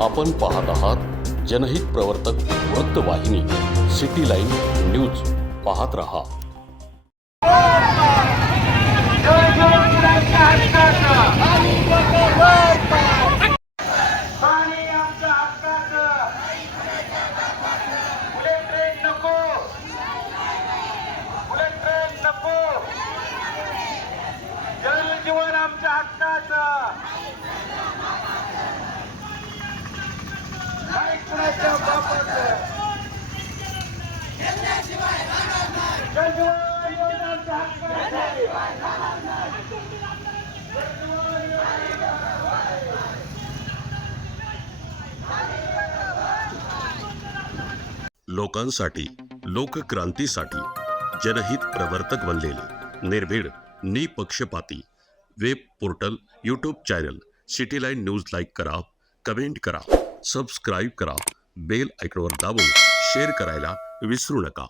आपण पाहत आहात जनहित प्रवर्तक वृत्तवाहिनी सिटी लाईन न्यूज. पाहत रहा. जीवन आमच्या हक्काचं. ऐकण्याच्या बापाचं. जल जीवन आमच्या हक्काचं. लोकांसाठी, लोकक्रांतीसाठी जनहित प्रवर्तक बनलेले निर्भीड, निपक्षपाती web portal, YouTube channel city line news like करा, कमेंट करा, सबस्क्राईब करा, बेल आयकॉनवर दाबून शेअर करायला विसरू नका.